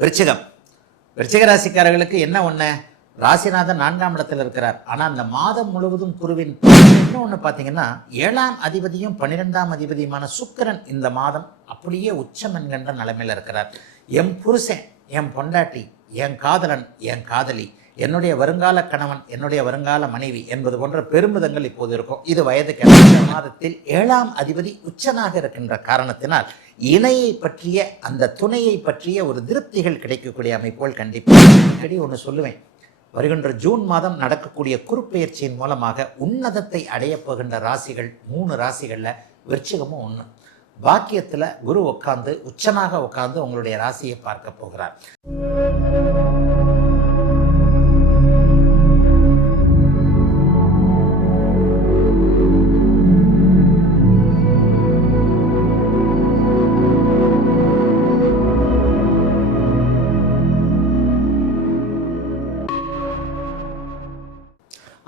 விருச்சிகம். விருச்சிக ராசிக்காரர்களுக்கு என்ன ஒன்று, ராசிநாதன் 4ஆம் இடத்தில் இருக்கிறார். ஆனால் அந்த மாதம் முழுவதும் குருவின் இன்னொன்று பார்த்தீங்கன்னா 7ஆம் அதிபதியும் 12ஆம் அதிபதியுமான சுக்கிரன் இந்த மாதம் அப்படியே உச்சம் என்கின்ற நிலைமையில் இருக்கிறார். என் புருஷன், என் பொண்டாட்டி, என் காதலன், என் காதலி, என்னுடைய வருங்கால கணவன், என்னுடைய வருங்கால மனைவி என்பது போன்ற பெருமிதங்கள் இப்போது இருக்கும். இது வயதுக்கு மாதத்தில் 7ஆம் அதிபதி உச்சனாக இருக்கின்ற காரணத்தினால் இணையை பற்றிய அந்த துணையை பற்றிய ஒரு திருப்திகள் கிடைக்கக்கூடிய அமைப்புகள் கண்டிப்பாக ஒன்று சொல்லுவேன். வருகின்ற ஜூன் மாதம் நடக்கக்கூடிய குருப்பெயர்ச்சியின் மூலமாக உன்னதத்தை அடையப் போகின்ற ராசிகள் 3 ராசிகளில் விருச்சிகமும் ஒன்று. பாக்கியத்தில் குரு உட்கார்ந்து உச்சனாக உட்கார்ந்து உங்களுடைய ராசியை பார்க்க போகிறார்.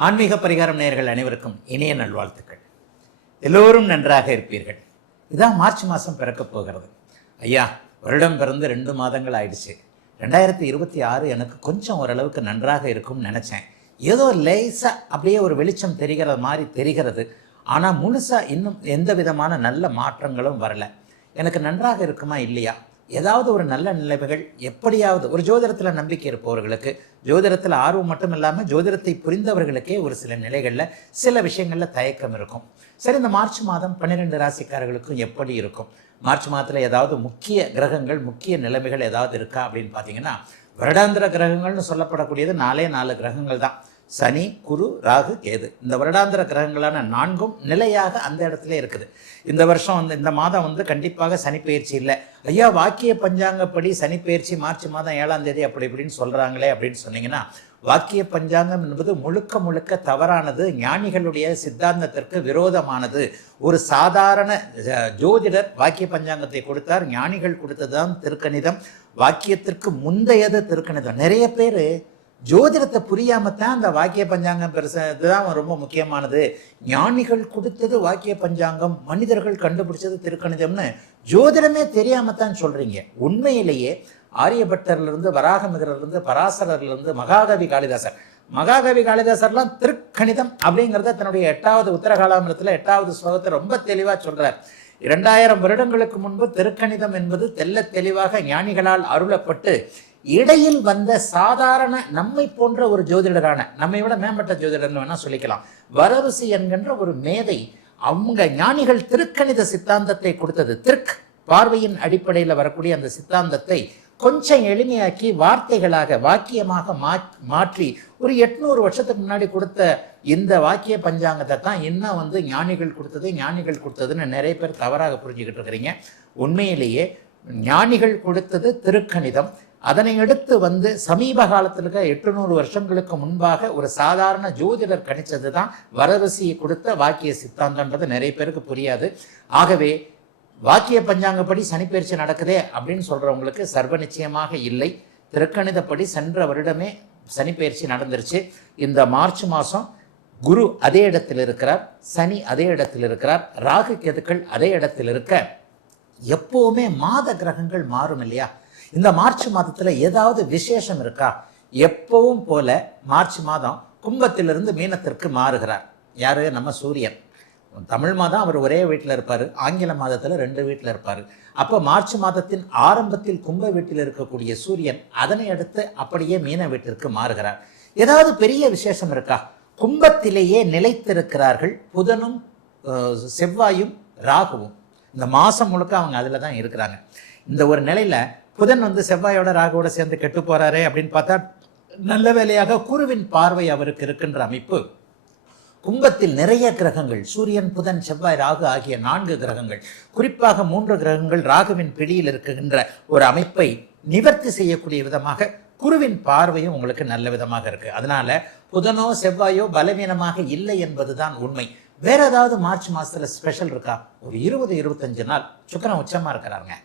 ஆன்மீக பரிகாரம் நேயர்கள் அனைவருக்கும் இனிய நல்வாழ்த்துக்கள். எல்லோரும் நன்றாக இருப்பீர்கள். இதான் மார்ச் மாதம் பிறக்கப் போகிறது. ஐயா, வருடம் பிறந்து 2 மாதங்கள் ஆயிடுச்சு. 2026 எனக்கு கொஞ்சம் ஓரளவுக்கு நன்றாக இருக்கும்னு நினச்சேன். ஏதோ லேசாக அப்படியே ஒரு வெளிச்சம் தெரிகிற மாதிரி தெரிகிறது. ஆனால் முழுசாக இன்னும் எந்த விதமான நல்ல மாற்றங்களும் வரலை. எனக்கு நன்றாக இருக்குமா இல்லையா? ஏதாவது ஒரு நல்ல நிலைமைகள் எப்படியாவது ஒரு ஜோதிடத்தில் நம்பிக்கை இருப்பவர்களுக்கு, ஜோதிடத்தில் ஆர்வம் மட்டும் இல்லாமல் ஜோதிடத்தை புரிந்தவர்களுக்கே ஒரு சில நிலைகளில் சில விஷயங்களில் தயக்கம் இருக்கும். சரி, இந்த மார்ச் மாதம் 12 ராசிக்காரர்களுக்கும் எப்படி இருக்கும்? மார்ச் மாதத்தில் ஏதாவது முக்கிய கிரகங்கள், முக்கிய நிலைமைகள் ஏதாவது இருக்கா அப்படின்னு பார்த்தீங்கன்னா, வருடாந்திர கிரகங்கள்னு சொல்லப்படக்கூடியது 4 கிரகங்கள் தான். சனி, குரு, ராகு, கேது. இந்த வருடாந்திர கிரகங்களான 4ம் நிலையாக அந்த இடத்துல இருக்குது. இந்த வருஷம் இந்த மாதம் கண்டிப்பாக சனிப்பெயர்ச்சி இல்லை. ஐயா, வாக்கிய பஞ்சாங்கப்படி சனிப்பெயர்ச்சி மார்ச் மாதம் 7ஆம் தேதி அப்படி இப்படின்னு சொல்கிறாங்களே அப்படின்னு சொன்னீங்கன்னா, வாக்கிய பஞ்சாங்கம் என்பது முழுக்க முழுக்க தவறானது, ஞானிகளுடைய சித்தாந்தத்திற்கு விரோதமானது. ஒரு சாதாரண ஜோதிடர் வாக்கிய பஞ்சாங்கத்தை கொடுத்தார். ஞானிகள் கொடுத்தது தான் திருக்கணிதம். வாக்கியத்திற்கு முந்தையது திருக்கணிதம். நிறைய பேர் ஜோதிடத்தை புரியாமத்தான் அந்த வாக்கிய பஞ்சாங்கம் இதுதான் ரொம்ப முக்கியமானது, ஞானிகள் கொடுத்தது வாக்கிய பஞ்சாங்கம், மனிதர்கள் கண்டுபிடிச்சது திருக்கணிதம்னு ஜோதிடமே தெரியாமத்தான் சொல்றீங்க. உண்மையிலேயே ஆரியபட்டர்லேருந்து, வராகமிகரிலிருந்து, பராசரர்லேருந்து, மகாகவி காளிதாசர்லாம் திருக்கணிதம் அப்படிங்கிறத தன்னுடைய 8வது உத்தரகாலாமிரத்தில் 8வது ஸ்லோகத்தை ரொம்ப தெளிவாக சொல்றார். 2000 வருடங்களுக்கு முன்பு திருக்கணிதம் என்பது தெல்ல தெளிவாக ஞானிகளால் அருளப்பட்டு இடையில் வந்த சாதாரண நம்மை போன்ற ஒரு ஜோதிடரான, நம்மை விட மேம்பட்ட ஜோதிடர்னு வேணா சொல்லிக்கலாம், வரருசி என்கின்ற ஒரு மேதை, அவங்க ஞானிகள் திருக்கணித சித்தாந்தத்தை கொடுத்தது. பார்வையின் அடிப்படையில் வரக்கூடிய அந்த சித்தாந்தத்தை கொஞ்சம் எளிமையாக்கி வார்த்தைகளாக வாக்கியமாக மாற்றி ஒரு 800 வருஷத்துக்கு முன்னாடி கொடுத்த இந்த வாக்கிய பஞ்சாங்கத்தை தான் இன்னும் ஞானிகள் கொடுத்ததுன்னு நிறைய பேர் தவறாக புரிஞ்சுக்கிட்டு இருக்கிறீங்க. உண்மையிலேயே ஞானிகள் கொடுத்தது திருக்கணிதம். அதனை அடுத்து சமீப காலத்தில் 800 வருஷங்களுக்கு முன்பாக ஒரு சாதாரண ஜோதிடர் கணிச்சது தான் வரருசியை கொடுத்த வாக்கிய சித்தாந்தன்றது நிறைய பேருக்கு புரியாது. ஆகவே வாக்கிய பஞ்சாங்கப்படி சனிப்பெயர்ச்சி நடக்குதே அப்படின்னு சொல்றவங்களுக்கு சர்வ நிச்சயமாக இல்லை. திருக்கணிதப்படி சென்ற வருடமே சனிப்பெயர்ச்சி நடந்துருச்சு. இந்த மார்ச் மாதம் குரு அதே இடத்தில் இருக்கிறார், சனி அதே இடத்தில் இருக்கிறார், ராகு கேதுக்கள் அதே இடத்தில் இருக்க எப்பவுமே மாத கிரகங்கள் மாறும் இல்லையா? இந்த மார்ச் மாதத்தில் ஏதாவது விசேஷம் இருக்கா? எப்பவும் போல மார்ச் மாதம் கும்பத்திலிருந்து மீனத்திற்கு மாறுகிறார். யாரு? நம்ம சூரியன். தமிழ் மாதம் அவர் ஒரே வீட்டில் இருப்பார், ஆங்கில மாதத்தில் 2 வீட்டில் இருப்பார். அப்போ மார்ச் மாதத்தின் ஆரம்பத்தில் கும்ப வீட்டில் இருக்கக்கூடிய சூரியன் அதனை அடுத்து அப்படியே மீன வீட்டிற்கு மாறுகிறார். ஏதாவது பெரிய விசேஷம் இருக்கா? கும்பத்திலேயே நிலைத்திருக்கிறார்கள் புதனும் செவ்வாயும் ராகுவும். இந்த மாதம் முழுக்க அவங்க அதில் தான் இருக்கிறாங்க. இந்த ஒரு நிலையில் புதன் செவ்வாயோட ராகுவோட சேர்ந்து கெட்டு போறாரே அப்படின்னு பார்த்தா, நல்ல வேலையாக குருவின் பார்வை அவருக்கு இருக்கின்ற அமைப்பு. கும்பத்தில் நிறைய கிரகங்கள், சூரியன், புதன், செவ்வாய், ராகு ஆகிய 4 கிரகங்கள், குறிப்பாக 3 கிரகங்கள் ராகுவின் பிடியில் இருக்கின்ற ஒரு அமைப்பை நிவர்த்தி செய்யக்கூடிய விதமாக குருவின் பார்வையும் உங்களுக்கு நல்ல விதமாக இருக்கு. அதனால புதனோ செவ்வாயோ பலவீனமாக இல்லை என்பதுதான் உண்மை. வேற ஏதாவது மார்ச் மாசத்துல ஸ்பெஷல் இருக்கா? ஒரு 20-25 நாள் சுக்கிரன் உச்சமா இருக்கிறாருங்க.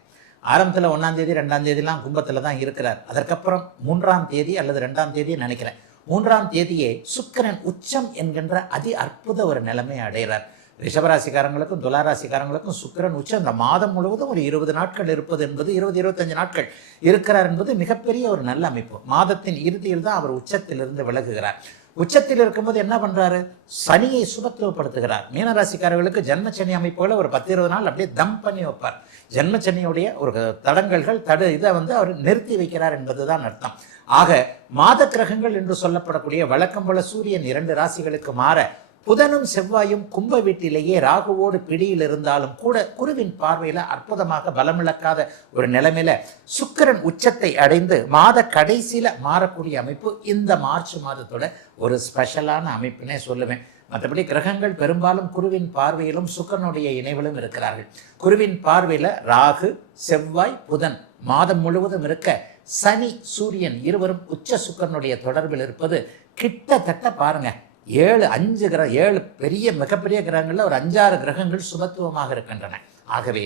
ஆரம்பத்தில் 1ஆம் தேதி 2ஆம் தேதிலாம் கும்பத்தில் தான் இருக்கிறார். அதற்கப்புறம் 3ஆம் தேதி அல்லது 2ஆம் தேதியை நினைக்கிறேன், 3ஆம் தேதியே சுக்கிரன் உச்சம் என்கின்ற அதி அற்புத ஒரு நிலைமை அடைகிறார். ரிஷபராசிக்காரங்களுக்கும் துளாராசிக்காரங்களுக்கும் சுக்கிரன் உச்சம் இந்த மாதம் முழுவதும் ஒரு 20 நாட்கள் இருப்பது என்பது 20-25 நாட்கள் இருக்கிறார் என்பது மிகப்பெரிய ஒரு நல்ல அமைப்பு. மாதத்தின் இறுதியில் தான் அவர் உச்சத்திலிருந்து விலகுகிறார். உச்சத்தில் இருக்கும்போது என்ன பண்றாரு? சனியை சுபத்துவப்படுத்துகிறார். மீனராசிக்காரர்களுக்கு ஜென்மச்சனி அமைப்புகளை ஒரு 10-20 நாள் அப்படியே தம் பண்ணி வைப்பார். ஜென்மச்சனியுடைய ஒரு தடங்கல்கள் இதை அவர் நிறுத்தி வைக்கிறார் என்பதுதான் அர்த்தம். ஆக மாத கிரகங்கள் என்று சொல்லப்படக்கூடிய வழக்கம் போல சூரியன் 2 ராசிகளுக்கு மாற புதனும் செவ்வாயும் கும்ப வீட்டிலேயே ராகுவோடு பிடியில் இருந்தாலும் கூட குருவின் பார்வையில அற்புதமாக பலமிழக்காத ஒரு நிலைமையில சுக்கிரன் உச்சத்தை அடைந்து மாத கடைசியில மாறக்கூடிய அமைப்பு இந்த மார்ச் மாதத்தோட ஒரு ஸ்பெஷலான அமைப்புனே சொல்லுவேன். மற்றபடி கிரகங்கள் பெரும்பாலும் குருவின் பார்வையிலும் சுக்கிரனுடைய இணைவிலும் இருக்கிறார்கள். குருவின் பார்வையில ராகு, செவ்வாய், புதன் மாதம் முழுவதும் இருக்க சனி, சூரியன் இருவரும் உச்ச சுக்கிரனுடைய தொடர்பில் இருப்பது கிட்டத்தட்ட பாருங்க 7 பெரிய மிகப்பெரிய கிரகங்கள்ல ஒரு 5-6 கிரகங்கள் சுபத்துவமாக இருக்கின்றன. ஆகவே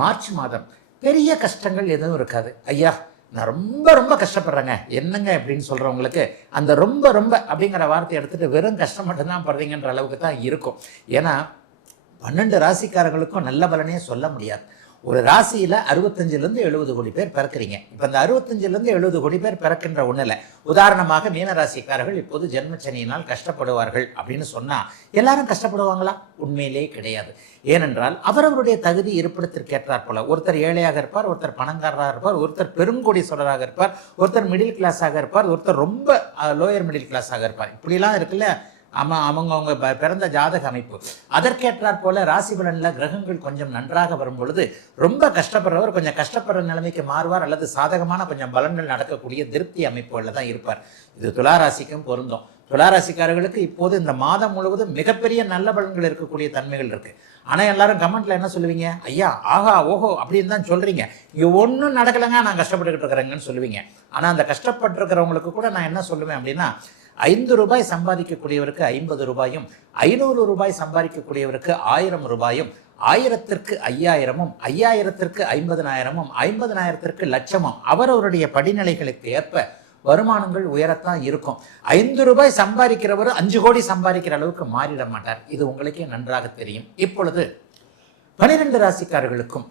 மார்ச் மாதம் பெரிய கஷ்டங்கள் எதுவும் இருக்காது. ஐயா நான் ரொம்ப கஷ்டப்படுறேங்க என்னங்க அப்படின்னு சொல்றவங்களுக்கு அந்த ரொம்ப அப்படிங்கிற வார்த்தையை எடுத்துட்டு வெறும் கஷ்டம் மட்டும்தான் படுறீங்கன்ற அளவுக்கு தான் இருக்கும். ஏன்னா 12 ராசிக்காரர்களுக்கும் நல்ல பலனே சொல்ல முடியாது. ஒரு ராசியில 65-70 கோடி பேர் பிறக்கிறீங்க. இப்ப இந்த 65-70 கோடி பேர் பிறக்கின்ற ஒண்ணுல உதாரணமாக மீனராசிக்காரர்கள் இப்போது ஜென்மச்சனியினால் கஷ்டப்படுவார்கள் அப்படின்னு சொன்னா எல்லாரும் கஷ்டப்படுவாங்களா? உண்மையிலே கிடையாது. ஏனென்றால் அவரவருடைய தகுதி இருப்பிடத்திற்கு ஏற்றாற் போல ஒருத்தர் ஏழையாக இருப்பார், ஒருத்தர் பணக்காரராக இருப்பார், ஒருத்தர் பெருங்கோடீஸ்வரராக இருப்பார், ஒருத்தர் மிடில் கிளாஸாக இருப்பார், ஒருத்தர் ரொம்ப லோயர் மிடில் கிளாஸாக இருப்பார். இப்படிலாம் இருக்குல்ல அவங்க பிறந்த ஜாதக அமைப்பு. அதற்கேற்றாற் போல ராசி பலன்ல கிரகங்கள் கொஞ்சம் நன்றாக வரும் பொழுது ரொம்ப கஷ்டப்படுறவர் கொஞ்சம் கஷ்டப்படுற நிலைமைக்கு மாறுவார், அல்லது சாதகமான கொஞ்சம் பலன்கள் நடக்கக்கூடிய திருப்தி அமைப்புகளில் தான் இருப்பார். இது துளாராசிக்கும் பொருந்தும். துளாராசிக்காரர்களுக்கு இப்போது இந்த மாதம் முழுவதும் மிகப்பெரிய நல்ல பலன்கள் இருக்கக்கூடிய தன்மைகள் இருக்கு. ஆனா எல்லாரும் கமெண்ட்ல என்ன சொல்லுவீங்க? ஐயா ஆஹா ஓஹோ அப்படின்னு தான் சொல்றீங்க, இங்க ஒன்றும் நடக்கலைங்க, நான் கஷ்டப்பட்டுக்கிட்டு இருக்கிறேங்கன்னு சொல்லுவீங்க. ஆனா அந்த கஷ்டப்பட்டு இருக்கிறவங்களுக்கு கூட நான் என்ன சொல்லுவேன் அப்படின்னா, 5 ரூபாய் சம்பாதிக்கக்கூடியவருக்கு 50 ரூபாயும், 500 ரூபாய் சம்பாதிக்கக்கூடியவருக்கு 1000 ரூபாயும், 1000ற்கு 5000ம், 5000ற்கு 50,000ம், 50,000ற்கு லட்சமும் அவரவருடைய படிநிலைகளுக்கு ஏற்ப வருமானங்கள் உயரத்தான் இருக்கும். 5 ரூபாய் சம்பாதிக்கிறவர் 5 கோடி சம்பாதிக்கிற அளவுக்கு மாறிட மாட்டார். இது உங்களுக்கே நன்றாக தெரியும். இப்பொழுது 12 ராசிக்காரர்களுக்கும்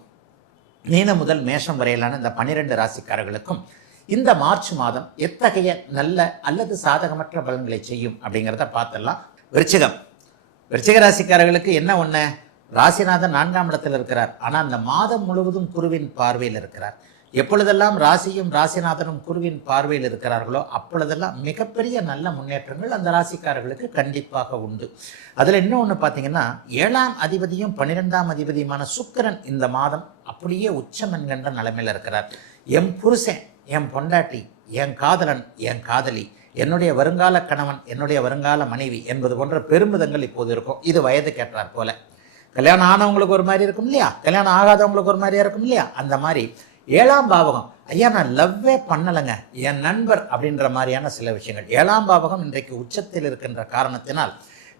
மீன முதல் மேஷம் வரையிலான இந்த 12 ராசிக்காரர்களுக்கும் இந்த மார்ச் மாதம் எத்தகைய நல்ல அல்லது சாதகமற்ற பலன்களை செய்யும் அப்படிங்கிறத பார்த்துடலாம். விருச்சிக ராசிக்காரர்களுக்கு என்ன ஒண்ணு, ராசிநாதன் 4ஆம் இடத்தில் இருக்கிறார். ஆனால் அந்த மாதம் முழுவதும் குருவின் பார்வையில் இருக்கிறார். எப்பொழுதெல்லாம் ராசியும் ராசிநாதனும் குருவின் பார்வையில் இருக்கிறார்களோ அப்பொழுதெல்லாம் மிகப்பெரிய நல்ல முன்னேற்றங்கள் அந்த ராசிக்காரர்களுக்கு கண்டிப்பாக உண்டு. அதில் இன்னொன்று பார்த்தீங்கன்னா 7ஆம் அதிபதியும் 12ஆம் அதிபதியுமான சுக்கிரன் இந்த மாதம் அப்படியே உச்சம் என்கின்ற நிலைமையில் இருக்கிறார். என் புருஷன், என் பொண்டாட்டி, என் காதலன், என் காதலி, என்னுடைய வருங்கால கணவன், என்னுடைய வருங்கால மனைவி என்பது போன்ற பெருமிதங்கள் இப்போது இருக்கும். இது வயது கேட்டார் போல. கல்யாணம் ஆனவங்களுக்கு ஒரு மாதிரி இருக்கும் இல்லையா, கல்யாணம் ஆகாதவங்களுக்கு ஒரு மாதிரியா இருக்கும் இல்லையா, அந்த மாதிரி 7ஆம் பாவகம், ஐயா நான் லவ்வே பண்ணலைங்க, என் நண்பர் அப்படின்ற மாதிரியான சில விஷயங்கள். 7ஆம் பாவகம் இன்றைக்கு உச்சத்தில் இருக்கின்ற காரணத்தினால்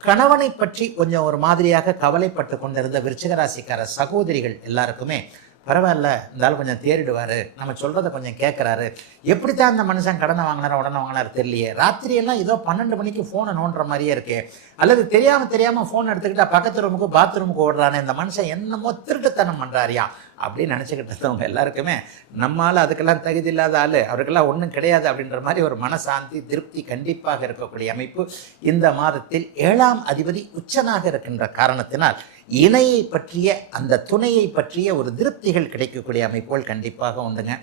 கணவனை பற்றி கொஞ்சம் ஒரு மாதிரியாக கவலைப்பட்டு கொண்டிருந்த விருச்சிக ராசிக்கார சகோதரிகள் எல்லாருக்குமே பரவாயில்ல, இருந்தாலும் கொஞ்சம் தேறிடுவார், நம்ம சொல்கிறத கொஞ்சம் கேட்குறாரு, எப்படித்தான் அந்த மனுஷன் கடனை வாங்கினாரோ உடனே வாங்கினாரு தெரியலையே, ராத்திரியெல்லாம் ஏதோ 12 மணிக்கு ஃபோனை நோண்டுற மாதிரியே இருக்கே, அல்லது தெரியாமல் ஃபோன் எடுத்துக்கிட்டா பக்கத்து ரூமுக்கு பாத்ரூமுக்கு ஓடுறானே, இந்த மனுஷன் என்னமோ திருட்டுத்தனம் பண்ணுறாரியா அப்படின்னு நினச்சிக்கிட்டு இருந்தவங்க எல்லாருக்குமே நம்மளால் அதுக்கெல்லாம் தகுதி இல்லாத ஆள், அவருக்கெல்லாம் ஒன்றும் கிடையாது அப்படின்ற மாதிரி ஒரு மனசாந்தி திருப்தி கண்டிப்பாக இருக்கக்கூடிய அமைப்பு இந்த மாதத்தில் 7ஆம் அதிபதி உச்சனாக இருக்கின்ற காரணத்தினால் இணையை பற்றிய அந்த துணையை பற்றிய ஒரு திருப்திகள் கிடைக்கக்கூடிய அமைப்புகள் கண்டிப்பாக உண்டுங்க.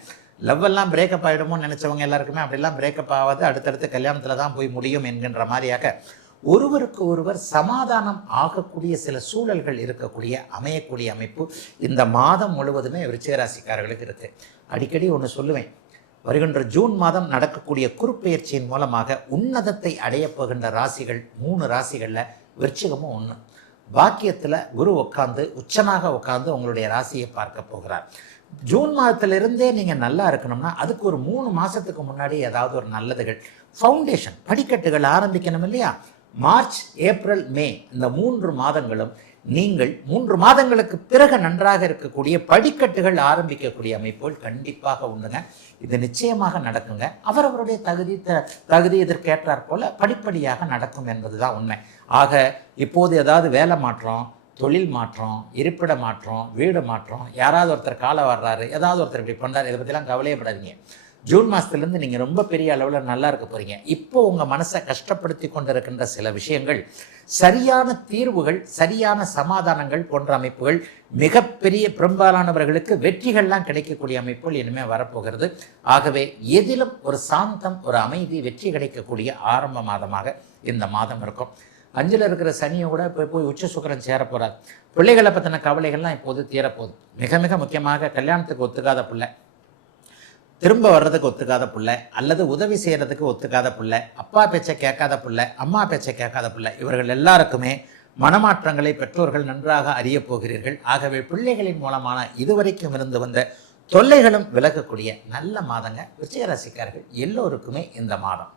லவ் எல்லாம் பிரேக்கப் ஆகிடுமோன்னு நினச்சவங்க எல்லாருக்குமே அப்படிலாம் பிரேக்கப் ஆகாது, அடுத்தடுத்து கல்யாணத்தில் தான் போய் முடியும் என்கின்ற மாதிரியாக ஒருவருக்கு ஒருவர் சமாதானம் ஆகக்கூடிய சில சூழல்கள் இருக்கக்கூடிய அமையக்கூடிய அமைப்பு இந்த மாதம் முழுவதுமே விருச்சிக ராசிக்காரர்களுக்கு இருக்கு. அடிக்கடி ஒன்று சொல்லுவேன், வருகின்ற ஜூன் மாதம் நடக்கக்கூடிய குருப்பெயர்ச்சியின் மூலமாக உன்னதத்தை அடைய போகின்ற ராசிகள் 3 ராசிகளில் விருச்சிகமும் ஒன்று. பாக்கியத்தில் குரு உட்காந்து உச்சனாக உட்காந்து உங்களுடைய ராசியை பார்க்க போகிறார். ஜூன் மாதத்திலிருந்தே நீங்கள் நல்லா இருக்கணும்னா அதுக்கு ஒரு 3 மாதத்துக்கு முன்னாடி ஏதாவது ஒரு நல்லதுகள் ஃபவுண்டேஷன் படிக்கட்டுகள் ஆரம்பிக்கணும் இல்லையா. மார்ச், ஏப்ரல், மே இந்த 3 மாதங்களும் நீங்கள் 3 மாதங்களுக்கு பிறகு நன்றாக இருக்கக்கூடிய படிக்கட்டுகள் ஆரம்பிக்கக்கூடிய அமைப்புகள் கண்டிப்பாக உண்டுங்க. இது நிச்சயமாக நடக்குங்க. அவரவருடைய தகுதி இதற்கேற்றாற் போல படிப்படியாக நடக்கும் என்பதுதான் உண்மை. ஆக இப்போது ஏதாவது வேலை மாற்றம், தொழில் மாற்றம், இருப்பிட மாற்றம், வீடு மாற்றம், யாராவது ஒருத்தர் காலை வர்றாரு, ஏதாவது ஒருத்தர் இப்படி பண்ணுறாரு, இதை பற்றிலாம் கவலையப்படாதீங்க. ஜூன் மாதத்துலேருந்து நீங்கள் ரொம்ப பெரிய அளவில் நல்லா இருக்க போகிறீங்க. இப்போ உங்கள் மனசை கஷ்டப்படுத்தி கொண்டு இருக்கின்ற சில விஷயங்கள், சரியான தீர்வுகள், சரியான சமாதானங்கள் போன்ற அமைப்புகள், மிகப்பெரிய பெரும்பாலானவர்களுக்கு வெற்றிகள்லாம் கிடைக்கக்கூடிய அமைப்புகள் இனிமேல் வரப்போகிறது. ஆகவே எதிலும் ஒரு சாந்தம், ஒரு அமைதி, வெற்றி கிடைக்கக்கூடிய ஆரம்ப மாதமாக இந்த மாதம் இருக்கும். 5ல் இருக்கிற சனியை கூட இப்போ போய் உச்ச சுக்கிரன் சேர போகிறார். பிள்ளைகளை பற்றின கவலைகள்லாம் இப்போது தீரப்போகுது. மிக மிக முக்கியமாக கல்யாணத்துக்கு ஒத்துக்காத பிள்ளை, திரும்ப வர்றதுக்கு ஒத்துக்காத பிள்ளை, அல்லது உதவி செய்கிறதுக்கு ஒத்துக்காத பிள்ளை, அப்பா பேச்சை கேட்காத பிள்ளை, அம்மா பேச்சை கேட்காத பிள்ளை, இவர்கள் எல்லாருக்குமே மனமாற்றங்களை பெற்றோர்கள் நன்றாக அறிய போகிறீர்கள். ஆகவே பிள்ளைகளின் மூலமான இதுவரைக்கும் இருந்து வந்த தொல்லைகளும் விலகக்கூடிய நல்ல மாதங்க விருச்சிக ராசிக்காரர்கள் எல்லோருக்குமே இந்த மாதம்.